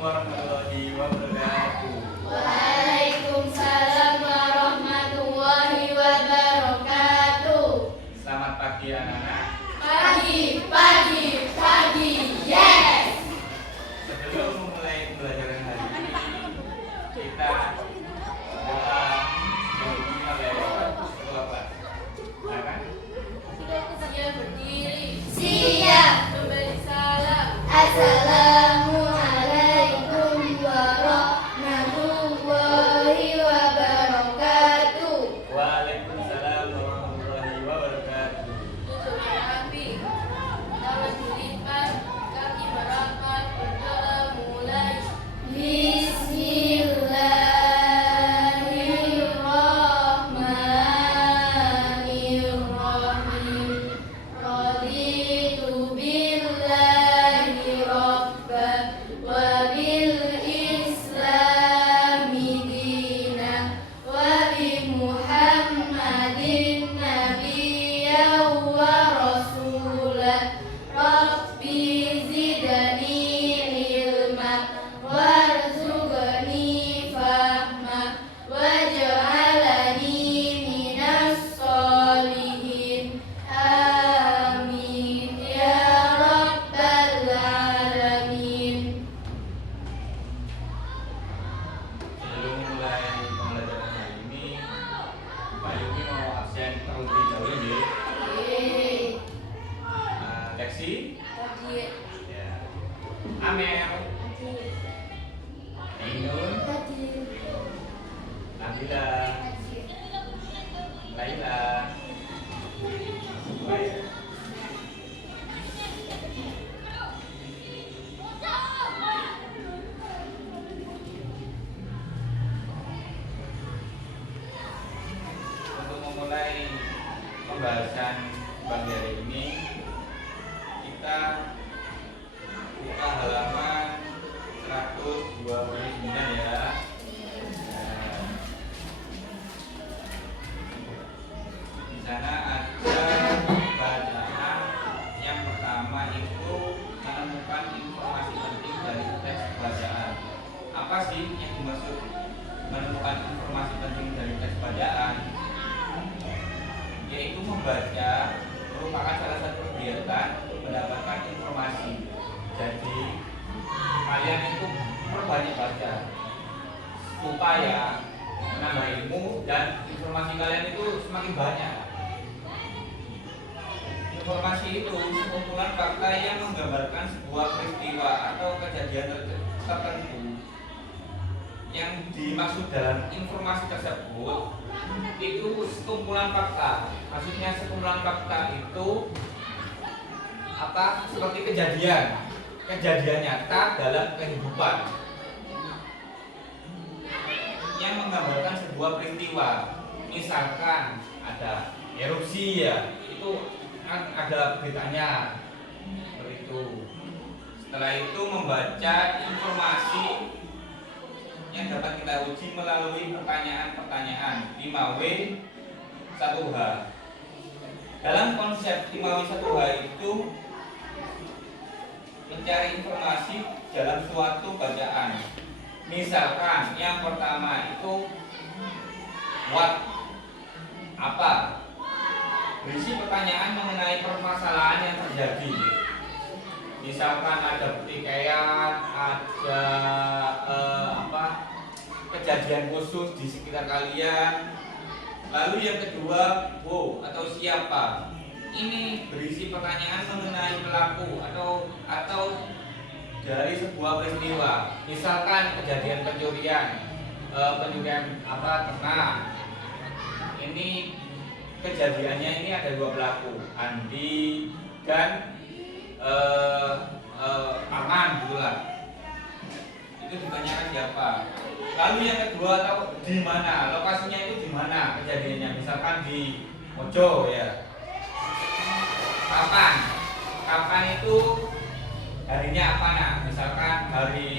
warahmatullahi wabarakatuh. Waalaikumsalam warahmatullahi wabarakatuh. Selamat pagi anak-anak. Pagi, yes. Sebelum memulai pembelajaran hari ini, kita doa yang dimulai oleh ketua kelas. Silakan. Siap berdiri. Siap. Memberi salam. Assalamualaikum warahmatullahi wabarakatuh. Waalaikumsalam warahmatullahi wabarakatuh. Duduk yang rapi, tangan dilipat, kaki merapat, berdoa mulai. Bismillahirrahmanirrahim. Raditu billahi rabba wa bil islami dina wa bi Muhammadin nabiyyan wa rasulah. Rabbi zidni ilma warzuqni fahma waj'alni minas sholihin. Amin ya rabbal alamin. Sebelum mulai pembelajaran hari ini, Pak Yuki mau absen terlebih dahulu ya. Leksi ya. Amel, Ainun, Nabila, Laila, Maya. Untuk memulai pembahasan pagi hari ini, kita buka halaman 129 ya. Di sana ada bacaan yang pertama itu menemukan informasi penting dari teks bacaan. Apa sih yang dimaksud menemukan informasi penting dari teks bacaan? Yaitu membaca merupakan salah satu kegiatan untuk mendapatkan informasi. Jadi kalian itu perbanyak baca supaya menambah ilmu dan informasi kalian itu semakin banyak. Informasi itu sekumpulan fakta yang menggambarkan sebuah peristiwa atau kejadian tertentu. Yang dimaksud dalam informasi tersebut itu sekumpulan fakta. Maksudnya sekumpulan fakta itu apa? Seperti kejadian nyata dalam kehidupan yang menggambarkan sebuah peristiwa. Misalkan ada erupsi ya, itu kan ada beritanya seperti itu. Setelah itu membaca informasi yang dapat kita uji melalui pertanyaan-pertanyaan 5W 1H. Dalam konsep 5W 1H itu mencari informasi dalam suatu bacaan. Misalkan yang pertama itu what, apa, berisi pertanyaan mengenai permasalahan yang terjadi. Misalkan ada pertikaian, ada kejadian khusus di sekitar kalian. Lalu yang kedua, who atau siapa. Ini berisi pertanyaan mengenai pelaku atau dari sebuah peristiwa. Misalkan kejadian pencurian ternak. Ini kejadiannya ini ada dua pelaku, Andi dan Aman gitulah. Itu ditanyakan siapa. Lalu yang kedua, tahu di mana lokasinya, itu di mana kejadiannya. Misalkan di Mojo ya. Kapan itu harinya apa nah? Misalkan hari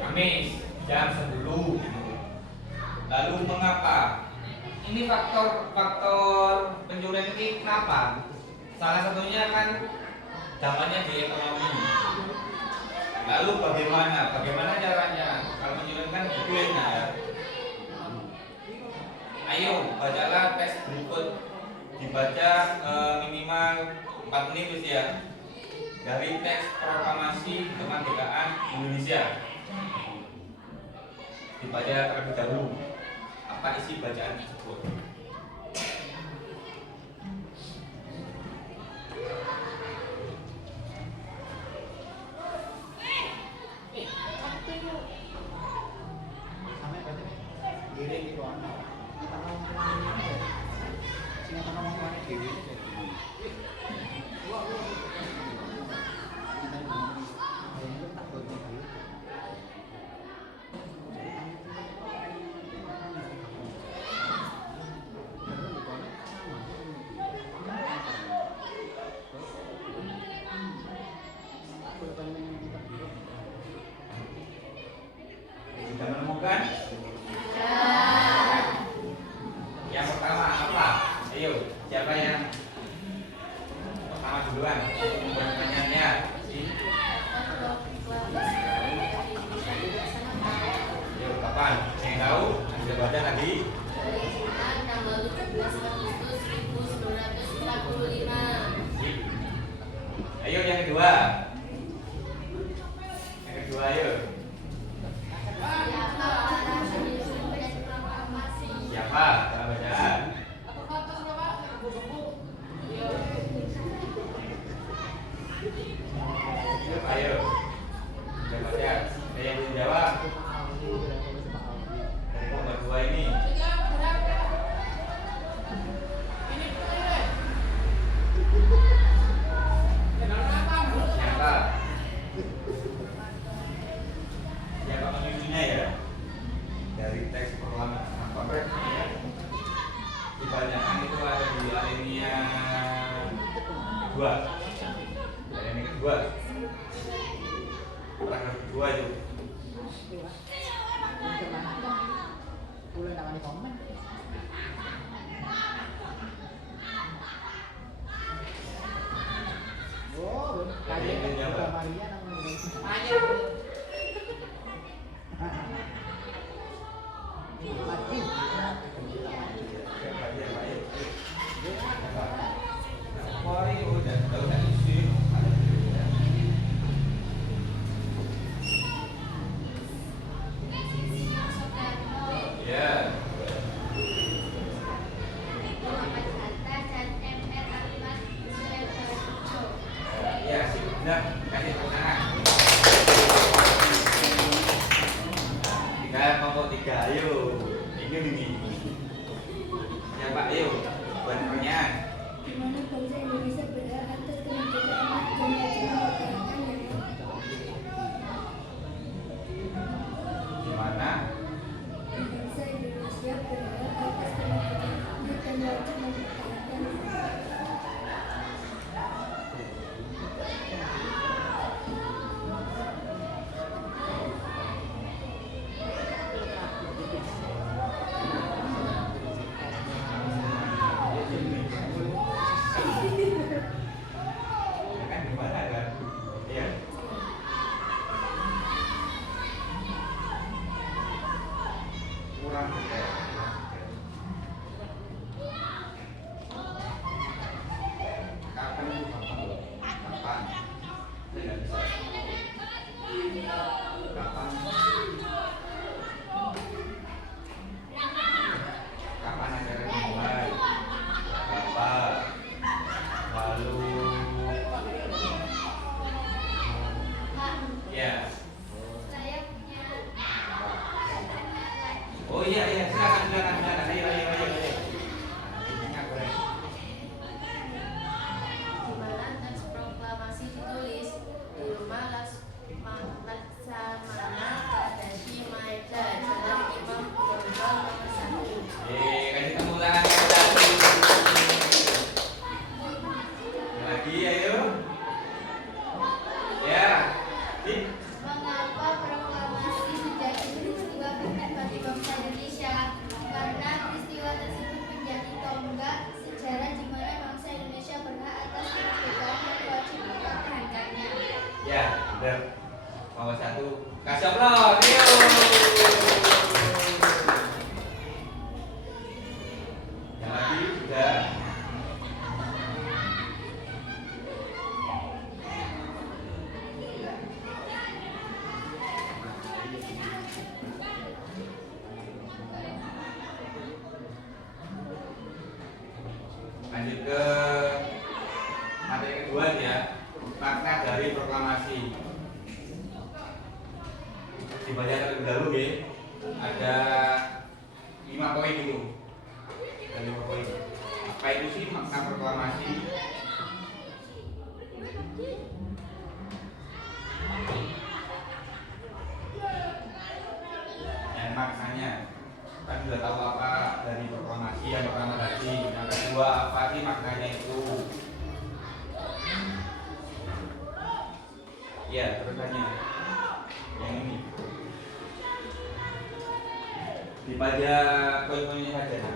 Kamis jam 10 gitu. Lalu mengapa? Ini faktor pencurian ini kenapa? Salah satunya kan dampaknya di ekonomi. Lalu Lalu bagaimana? Bagaimana caranya? Kalau menyulinkan itu enak ya. Ayo, bacalah teks berikut. Dibaca minimal 4 menit Gus ya. Dari teks proklamasi kemerdekaan Indonesia. Dibaca terlebih dahulu. Apa isi bacaan tersebut? Sudah menemukan? Yang pertama apa? Ayo, siapa yang pertama duluan? Membuat pertanyaannya. Ayo, kapan? Yang tahu? Bisa baca tadi? Tanggal 17 Agustus 1945. Ayo yang kedua. Yang kedua ayo. Siapa? Kita baca. Ayo. Kita baca. Ada yang belum jawab? Dari nomor 2 ini. Siapa? Siapa menyusunnya ya? Dari teks proklamasi ya. Kebanyakan itu ada di alinea kedua. Alinea kedua. Paragraf kedua itu. Ada yang belum jawab? Ya. Ya, sudah kasih tangan. Kita kelompok 3, ayo. Ini. Ya Pak, ayo. Buat pertanyaan. Di mana bangsa Indonesia berhak atas kemerdekaan dan kemerdekaan Di mana? bangsa Indonesia berhak atas kemerdekaan dan wajib mempertahankan Kan di mana kan? Iya. Kurang detail. Kapan itu kapan? Kapan? Saya nggak bisa. Kapan? Kapan acara dimulai? Berapa? Lalu ya. saya punya Oh iya silakan. Ayo. Ingat boleh. di mana teks proklamasi ditulis di rumah Laksamana Kadadi Maeda Jalan Imam Bonjol nomor 1. Kasih tepuk tangan yang tadi. Lagi ayo. Ya. Sip. Mengapa proklamasi menjadi peristiwa penting bagi bangsa Indonesia? Karena peristiwa tersebut menjadi tonggak sejarah di mana bangsa Indonesia berhak atas kemerdekaan dan wajib mempertahankannya. Ya, benar. Nomor 1 kasih aplaus. Ayo. Yang lagi sudah. Lanjut ke materi kedua ya, makna dari proklamasi. Dibaca terlebih dahulu ya. Ada 5 poin itu. Ada 5 poin. Apa itu sih makna proklamasi? Dan maknanya kan sudah tahu apa dari proklamasi. Yang pertama tadi, yang kedua apa sih maknanya itu? Ya, terusannya yang ini dibaca poin-poinnya saja.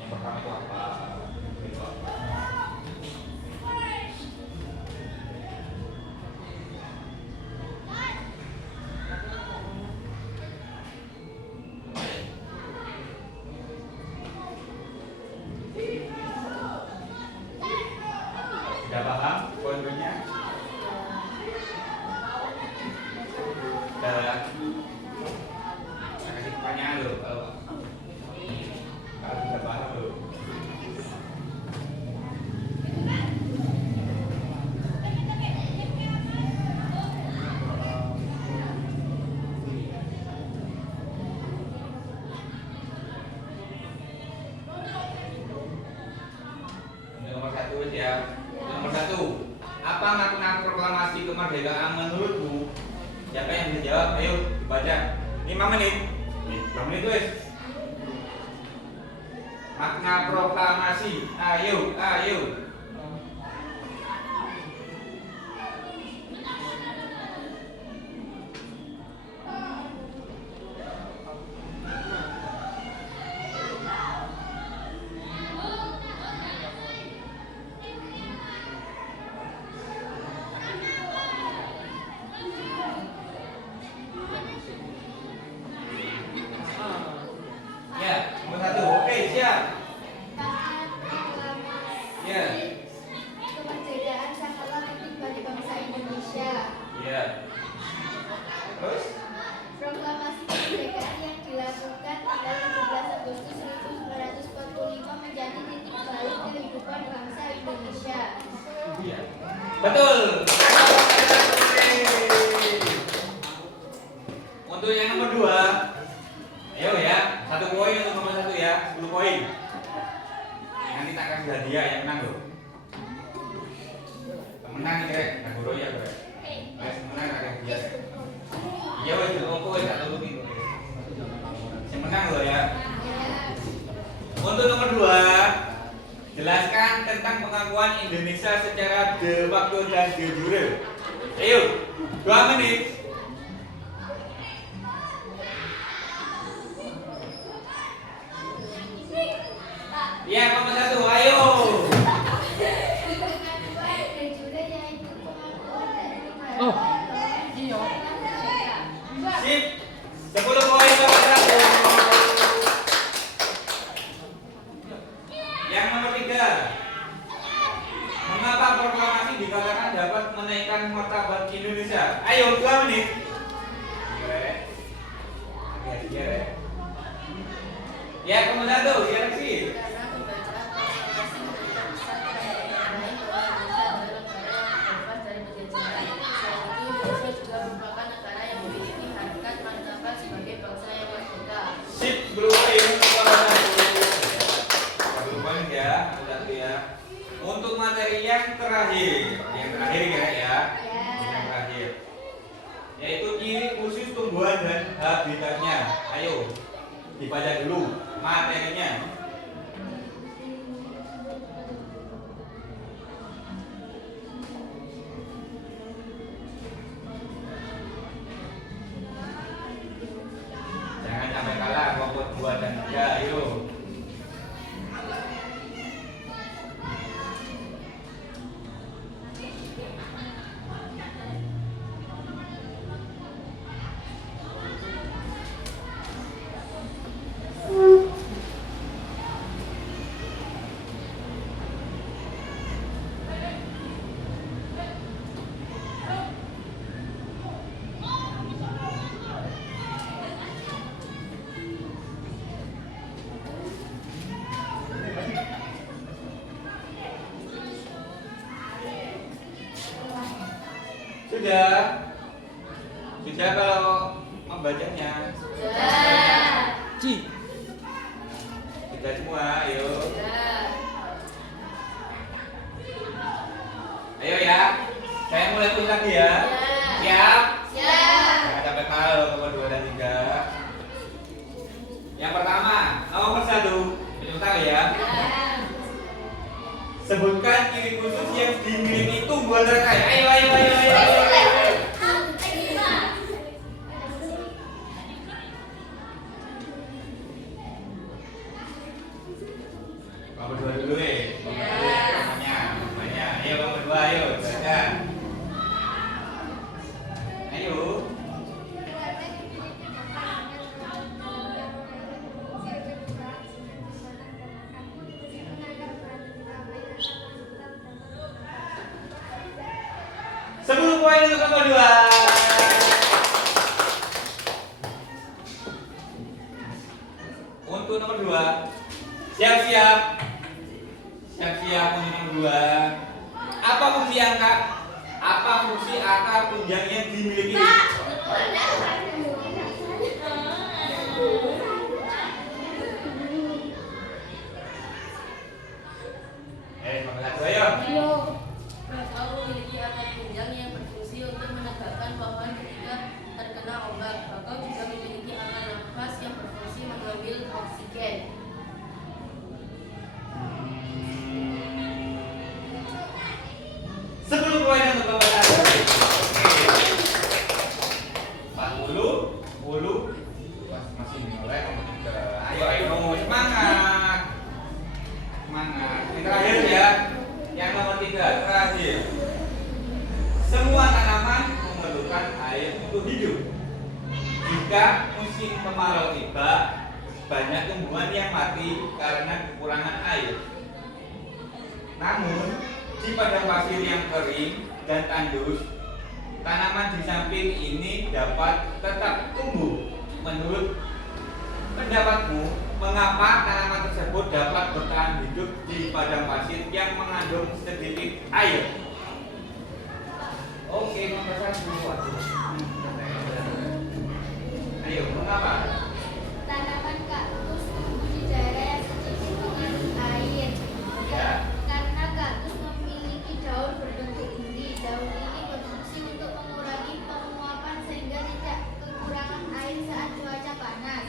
Yang pertama itu apa? Itu apa? Sudah paham poin-poinnya? Sudah. Saya kasih pertanyaan loh kalau sudah paham loh. Nomor 1 ya. Nomor 1. Apa makna proklamasi kemerdekaan menurutmu? Siapa yang bisa jawab? Ayo dibaca. 5 menit. 5 menit wes. Makna proklamasi. Ayo. Ya, nomor 1. Oke, siap. Ya. Kemerdekaan sangatlah penting bagi bangsa Indonesia. Ya. Terus? Proklamasi kemerdekaan yang dilakukan tanggal 17 Agustus 1945 menjadi titik balik kehidupan bangsa Indonesia. Iya. Betul. Untuk yang nomor 2, ayo ya, 1 poin untuk nomor 1 ya, 10 poin. Nanti tak kasih hadiah yang menang loh. Menang nih Greg, tak guru ya Greg. Guys, menang ada hadiah. Iya wes, itu wes tak tutup itu. Yang menang loh ya. Untuk nomor 2, jelaskan tentang pengakuan Indonesia secara de facto dan de jure. Ayo, 2 menit. Ya, nomor 1, ayo. Dan juga yaitu pengakuan dari negara Oh, bahwa iya. merdeka. Sip. 10 poin nomor 1. Yang nomor 3. Mengapa proklamasi dikatakan dapat menaikkan martabat Indonesia? Ayo, 2 menit. Ya, nomor 1, direksi. Karena pembacaan proklamasi memberikan pesan kepada orang lain bahwa Indonesia adalah negara yang bebas dari penjajahan. Selain itu, Indonesia juga merupakan negara yang memiliki harkat martabat sebagai bangsa yang merdeka. Sip, poin nomor 1. 1 poin ya, nomor 1 ya. Untuk materi yang terakhir ya. Yang terakhir. Yaitu ciri khusus tumbuhan dan habitatnya. Ayo, dibaca dulu materinya. Jangan sampai kalah kelompok 2 dan 3. Ayo. Sudah kalau membacanya? Sudah. Sudah semua, ayo. Sudah. Ayo ya. Saya mulai tulis lagi ya. Ya. Siap? Siap. Jangan sampai malu nomor 2 dan 3. Yang pertama, nomor 1. Tahu ya. Sebutkan ciri khusus yang dimiliki tumbuhan teratai. Ayo, ayo, ayo, ayo, ayo, ayo. Nomor 2 dulu namanya. Ayo nomor 2, ayo baca. Ayo. Sepuluh poin untuk nomor 2. Untuk nomor 2. Siap-siap. Siap-siap untuk nomor 2. Apa fungsi angka? Apa fungsi akar tunjang yang dimiliki? Ayo. Rakau memiliki akar tunjang yang berfungsi untuk menegakkan pohon ketika terkena ombak. Rakau juga memiliki akar nafas yang berfungsi mengambil oksigen. Sepuluh poin untuk nomor 1. 40, 10. Masih mulai nomor 3. Ayo, ayo, semangat. Semangat. Yang terakhir ya. Yang nomor 3 terakhir. Semua tanaman memerlukan air untuk hidup. Jika musim kemarau tiba, banyak tumbuhan yang mati karena kekurangan air. Namun, di padang pasir yang kering dan tandus, tanaman di samping ini dapat tetap tumbuh. Menurut pendapatmu, mengapa tanaman tersebut dapat bertahan hidup di padang pasir yang mengandung sedikit air? Oke, nomor 1. Ayo, mengapa? Tanaman kaktus tumbuh di daerah yang sedikit mengandung air. Ya. Karena kaktus memiliki daun berbentuk bundi. Daun ini berfungsi untuk mengurangi penguapan sehingga tidak kekurangan air saat cuaca panas.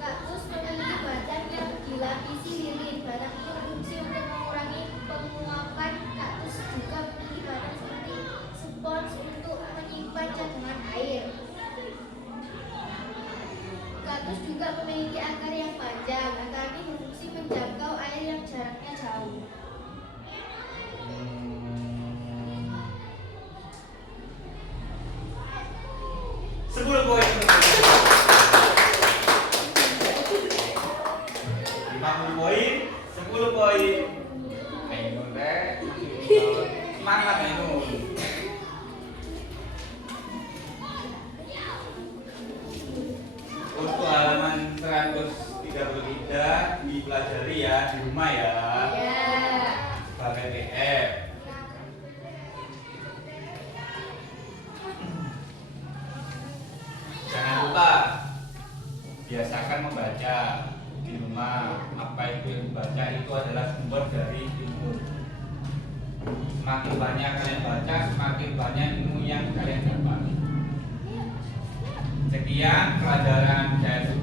Kaktus memiliki batang yang dilapisi lilin. Batang itu berfungsi untuk mengurangi penguapan. Kaktus juga memiliki batang seperti spons untuk menyimpan cadangan air. Kaktus juga memiliki akar yang panjang. Akar ini berfungsi menjangkau air yang jaraknya jauh. 10 poin. 50 poin, 10 poin. Ayo teh. Semangat ayo. Untuk halaman 133 dipelajari ya di rumah ya. Sebagai PDF. Jangan lupa biasakan membaca di rumah. Apa itu yang dibaca itu adalah sumber dari ilmu. Semakin banyak kalian baca, semakin banyak ilmu yang kalian dapat. Sekian pelajaran saya